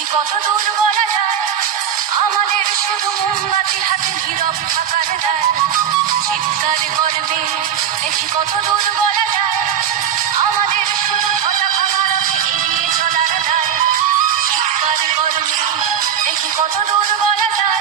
দেখি কত দূর বলা যায়, আমাদের শুধু মোমবাতি হাতে নীরব থাকার দেয়। চিৎকার করবে দেখি কত দূর বলা যায়, আমাদের শুধু ঝটা ভাঙার আগে এগিয়ে চলার দেয়। চিৎকার করবে দেখি কত দূর বলা যায়।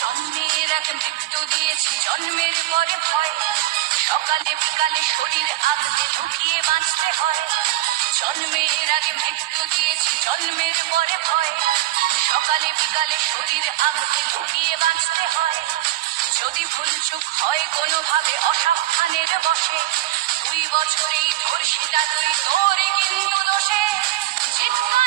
জন্মের আগে মৃত্যু দিয়েছি, জন্মের পরে ভয়। সকালে বিকালে শরীর আগতে লুকিয়ে বাঁচতে হয়। জন্মের আগে মৃত্যু দিয়েছি, জন্মের পরে ভয়। সকালে বিকালে শরীর আগতে লুকিয়ে বাঁচতে হয়। যদি ভুল চুক হয় কোনোভাবে অসাবধানের বসে, 2 বছরেই ধর্ষিতা তুই, তোরই কিন্তু দোষে। চিৎকার